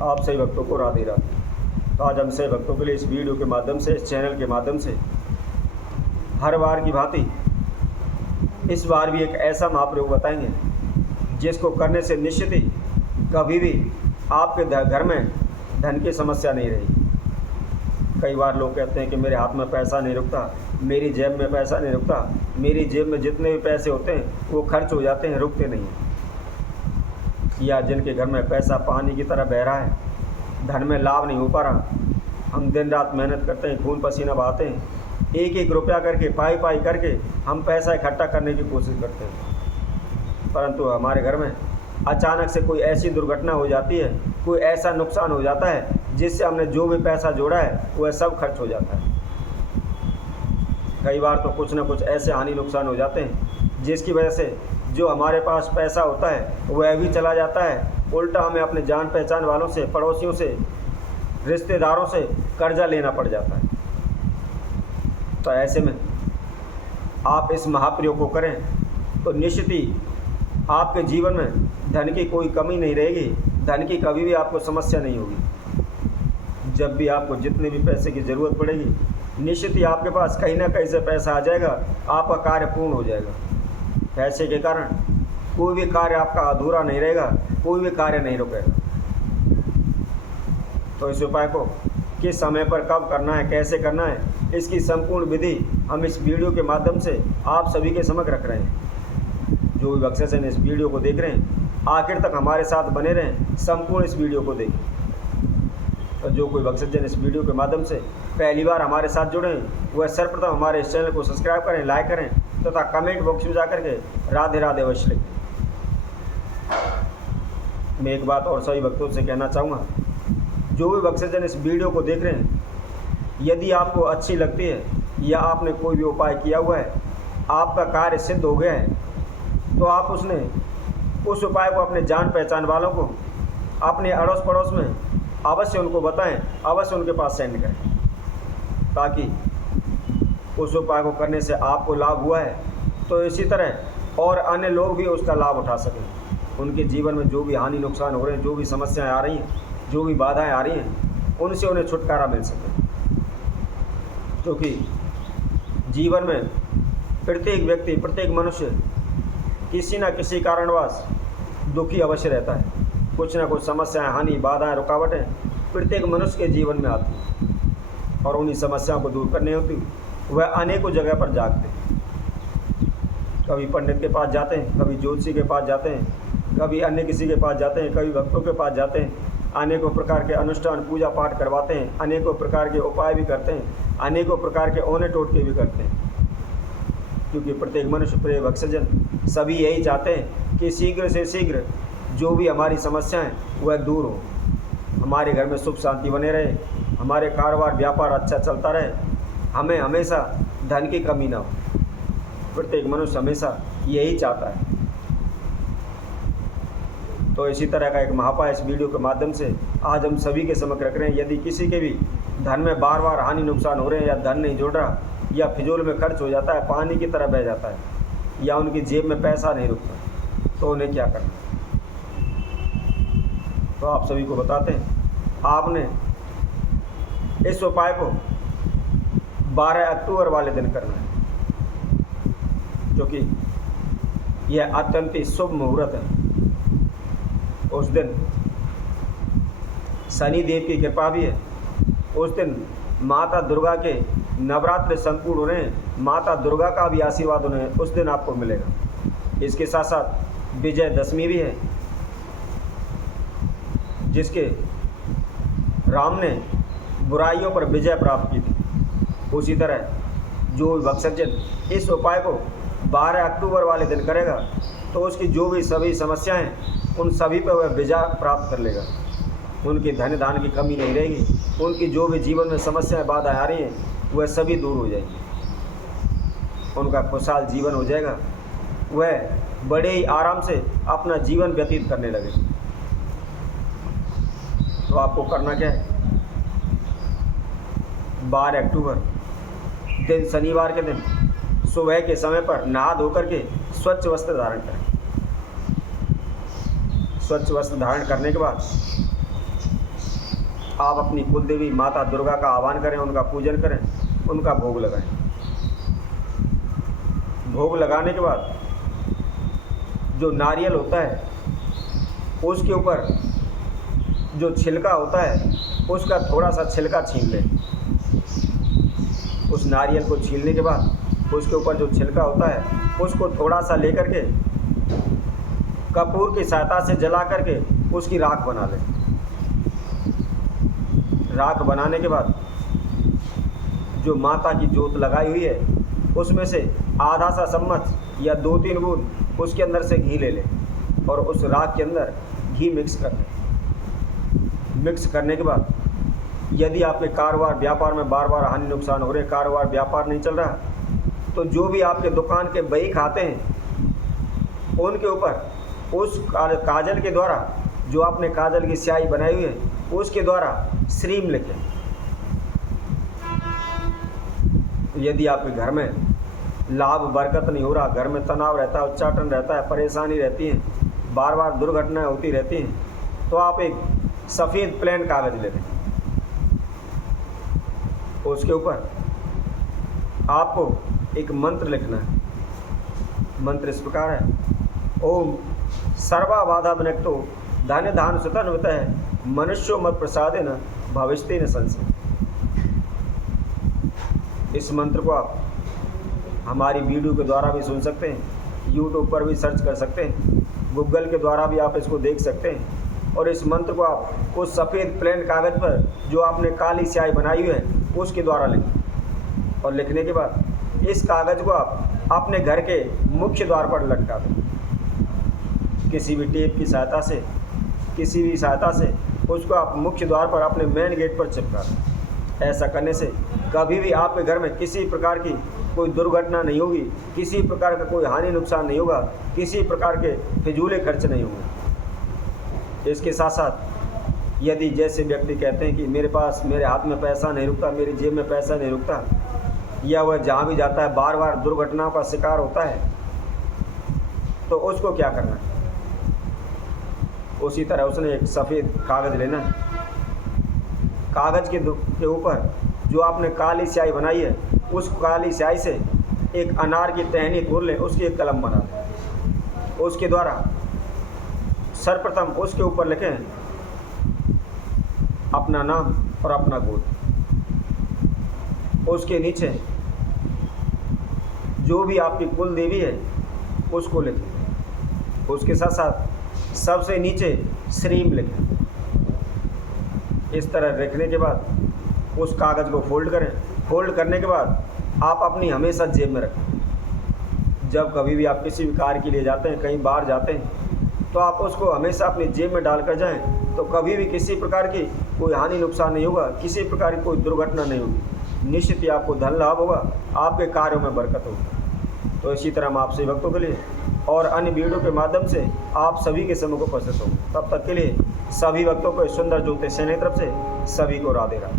आप सभी भक्तों को राधे राधे। तो आज हम सभी भक्तों के लिए इस वीडियो के माध्यम से, इस चैनल के माध्यम से हर बार की भांति इस बार भी एक ऐसा महाप्रयोग बताएंगे जिसको करने से निश्चित ही कभी भी आपके घर में धन की समस्या नहीं रहेगी। कई बार लोग कहते हैं कि मेरे हाथ में पैसा नहीं रुकता, मेरी जेब में पैसा नहीं रुकता, मेरी जेब में जितने भी पैसे होते हैं वो खर्च हो जाते हैं, रुकते नहीं हैं। या जिनके घर में पैसा पानी की तरह बह रहा है, धन में लाभ नहीं हो पा रहा, हम दिन रात मेहनत करते हैं, खून पसीना बहाते हैं, एक एक रुपया करके पाई पाई करके हम पैसा इकट्ठा करने की कोशिश करते हैं, परंतु हमारे घर में अचानक से कोई ऐसी दुर्घटना हो जाती है, कोई ऐसा नुकसान हो जाता है जिससे हमने जो भी पैसा जोड़ा है वह सब खर्च हो जाता है। कई बार तो कुछ ना कुछ ऐसे हानि नुकसान हो जाते हैं जिसकी वजह से जो हमारे पास पैसा होता है वह भी चला जाता है, उल्टा हमें अपने जान पहचान वालों से, पड़ोसियों से, रिश्तेदारों से कर्जा लेना पड़ जाता है। तो ऐसे में आप इस महाप्रयोग को करें तो निश्चित ही आपके जीवन में धन की कोई कमी नहीं रहेगी, धन की कभी भी आपको समस्या नहीं होगी। जब भी आपको जितने भी पैसे की ज़रूरत पड़ेगी, निश्चित ही आपके पास कहीं ना कहीं से पैसा आ जाएगा, आपका कार्य पूर्ण हो जाएगा। पैसे के कारण कोई भी कार्य आपका अधूरा नहीं रहेगा, कोई भी कार्य नहीं रुकेगा। तो इस उपाय को किस समय पर कब करना है, कैसे करना है, इसकी संपूर्ण विधि हम इस वीडियो के माध्यम से आप सभी के समक्ष रख रहे हैं। जो भी भक्तजन इस वीडियो को देख रहे हैं, आखिर तक हमारे साथ बने रहें, संपूर्ण इस वीडियो को देखें। तो जो कोई भक्तजन इस वीडियो के माध्यम से पहली बार हमारे साथ जुड़े हैं, वह सर्वप्रथम हमारे इस चैनल को सब्सक्राइब करें, लाइक करें तथा कमेंट बॉक्स में जाकर के राधे राधे अवश्य लिखें। मैं एक बात और सभी भक्तों से कहना चाहूँगा, जो भी भक्तजन इस वीडियो को देख रहे हैं, यदि आपको अच्छी लगती है या आपने कोई भी उपाय किया हुआ है, आपका कार्य सिद्ध हो गया है, तो आप उस उपाय को अपने जान पहचान वालों को, अपने अड़ोस पड़ोस में अवश्य उनको बताएं, अवश्य उनके पास सेंड करें, ताकि उस उपाय को करने से आपको लाभ हुआ है तो इसी तरह और अन्य लोग भी उसका लाभ उठा सकें। उनके जीवन में जो भी हानि नुकसान हो रहे हैं, जो भी समस्याएं आ रही हैं, जो भी बाधाएं आ रही हैं, उनसे उन्हें छुटकारा मिल सके। क्योंकि जीवन में प्रत्येक व्यक्ति, प्रत्येक मनुष्य किसी न किसी कारणवश दुखी अवश्य रहता है। कुछ ना कुछ समस्याएं, हानि, बाधाएं, रुकावटें प्रत्येक मनुष्य के जीवन में आती हैं और उन्हीं समस्याओं को दूर करनी होती वह अनेकों जगह पर जागते हैं। कभी पंडित के पास जाते हैं, कभी ज्योतिषी के पास जाते हैं, कभी अन्य किसी के पास जाते हैं, कभी भक्तों के पास जाते हैं, अनेकों प्रकार के अनुष्ठान, पूजा पाठ करवाते हैं, अनेकों प्रकार के उपाय भी करते हैं, अनेकों प्रकार के औने टोटके भी करते हैं। क्योंकि प्रत्येक मनुष्य, प्रिय भक्तजन, सभी यही चाहते हैं कि शीघ्र से शीघ्र जो भी हमारी समस्याएं वह दूर हो, हमारे घर में सुख शांति बने रहे, हमारे कारोबार व्यापार अच्छा चलता रहे, हमें हमेशा धन की कमी ना हो। प्रत्येक मनुष्य हमेशा यही चाहता है। तो इसी तरह का एक महापाय इस वीडियो के माध्यम से आज हम सभी के समक्ष रख रहे हैं। यदि किसी के भी धन में बार बार हानि नुकसान हो रहे हैं, या धन नहीं जुड़ रहा, या फिजूल में खर्च हो जाता है, पानी की तरह बह जाता है, या उनकी जेब में पैसा नहीं रुकता, तो उन्हें क्या करना। तो आप सभी को बताते हैं, आपने इस उपाय को 12 अक्टूबर वाले दिन करना है, क्योंकि यह अत्यंत ही शुभ मुहूर्त है। उस दिन शनि देव की कृपा भी है। उस दिन माता दुर्गा के नवरात्र संपूर्ण होने, माता दुर्गा का भी आशीर्वाद उन्हें उस दिन आपको मिलेगा। इसके साथ साथ विजयदशमी भी है, जिसके राम ने बुराइयों पर विजय प्राप्त की थी। उसी तरह जो भक्तजन इस उपाय को 12 अक्टूबर वाले दिन करेगा, तो उसकी जो भी सभी समस्याएं, उन सभी पर वह विजय प्राप्त कर लेगा। उनकी धन धान की कमी नहीं रहेगी, उनकी जो भी जीवन में समस्याएं, बाधाएं आ रही हैं, वह सभी दूर हो जाएंगी। उनका खुशहाल जीवन हो जाएगा, वह बड़े ही आराम से अपना जीवन व्यतीत करने लगे। तो आपको करना क्या है, 12 अक्टूबर दिन, शनिवार के दिन सुबह के समय पर नहा धोकर के स्वच्छ वस्त्र धारण करें। स्वच्छ वस्त्र धारण करने के बाद आप अपनी कुल देवी माता दुर्गा का आह्वान करें, उनका पूजन करें, उनका भोग लगाएं। भोग लगाने के बाद जो नारियल होता है उसके ऊपर जो छिलका होता है उसका थोड़ा सा छिलका छीन लें। उस नारियल को छीलने के बाद उसके ऊपर जो छिलका होता है उसको थोड़ा सा लेकर के कपूर की सहायता से जला करके उसकी राख बना लें। राख बनाने के बाद जो माता की जोत लगाई हुई है उसमें से आधा सा चम्मच या 2-3 बूंद उसके अंदर से घी ले लें और उस राख के अंदर घी मिक्स कर लें। मिक्स करने के बाद यदि आपके कारोबार व्यापार में बार बार हानि नुकसान हो रहे, कारोबार व्यापार नहीं चल रहा, तो जो भी आपके दुकान के बही खाते हैं उनके ऊपर उस काजल के द्वारा, जो आपने काजल की स्याही बनाई हुई है उसके द्वारा श्रीम लिखें। यदि आपके घर में लाभ बरकत नहीं हो रहा, घर में तनाव रहता है, उच्चाटन रहता है, परेशानी रहती है, बार बार दुर्घटनाएं होती रहती हैं, तो आप एक सफ़ेद प्लेन कागज़ ले लें। उसके ऊपर आपको एक मंत्र लिखना है। मंत्र इस प्रकार है, ओम सर्वा बाधा विनक्तो धान्य धान सुतन वितः मनुष्यो मत प्रसादेन भविष्यति न संशय। इस मंत्र को आप हमारी वीडियो के द्वारा भी सुन सकते हैं, यूट्यूब पर भी सर्च कर सकते हैं, गूगल के द्वारा भी आप इसको देख सकते हैं। और इस मंत्र को आप उस सफ़ेद प्लेन कागज़ पर जो आपने काली स्याही बनाई हुई है उसके द्वारा लिखें। और लिखने के बाद इस कागज़ को आप अपने घर के मुख्य द्वार पर लटका दें। किसी भी टेप की सहायता से, किसी भी सहायता से उसको आप मुख्य द्वार पर अपने मेन गेट पर चिपका दें। ऐसा करने से कभी भी आपके घर में किसी प्रकार की कोई दुर्घटना नहीं होगी, किसी प्रकार का कोई हानि नुकसान नहीं होगा, किसी प्रकार के फिजूले खर्च नहीं होंगे। इसके साथ साथ यदि जैसे व्यक्ति कहते हैं कि मेरे हाथ में पैसा नहीं रुकता, मेरी जेब में पैसा नहीं रुकता, या वह जहाँ भी जाता है बार बार दुर्घटनाओं का शिकार होता है, तो उसको क्या करना है? उसी तरह उसने एक सफ़ेद कागज़ लेना है। कागज़ के ऊपर जो आपने काली स्याही बनाई है उस काली स्याही से एक अनार की टहनी तोड़ लें, उसकी एक कलम बना लें। उसके द्वारा सर्वप्रथम उसके ऊपर लिखें अपना नाम और अपना गोत्र। उसके नीचे जो भी आपकी कुल देवी है उसको लिखें। उसके साथ साथ सबसे नीचे श्रीम लिखें। इस तरह लिखने के बाद उस कागज़ को फोल्ड करें। फोल्ड करने के बाद आप अपनी हमेशा जेब में रखें। जब कभी भी आप किसी भी कार्य के लिए जाते हैं, कहीं बाहर जाते हैं, तो आप उसको हमेशा अपनी जेब में डाल कर जाएँ, तो कभी भी किसी प्रकार की कोई हानि नुकसान नहीं होगा, किसी प्रकार की कोई दुर्घटना नहीं होगी। निश्चित ही आपको धन लाभ होगा, आपके कार्यों में बरकत होगी। तो इसी तरह हम आपसे भक्तों के लिए और अन्य वीडियो के माध्यम से आप सभी के समय को उपस्थित हों। तब तक के लिए सभी भक्तों को सुंदर ज्योतिष सेना की तरफ से सभी को राधे राधे।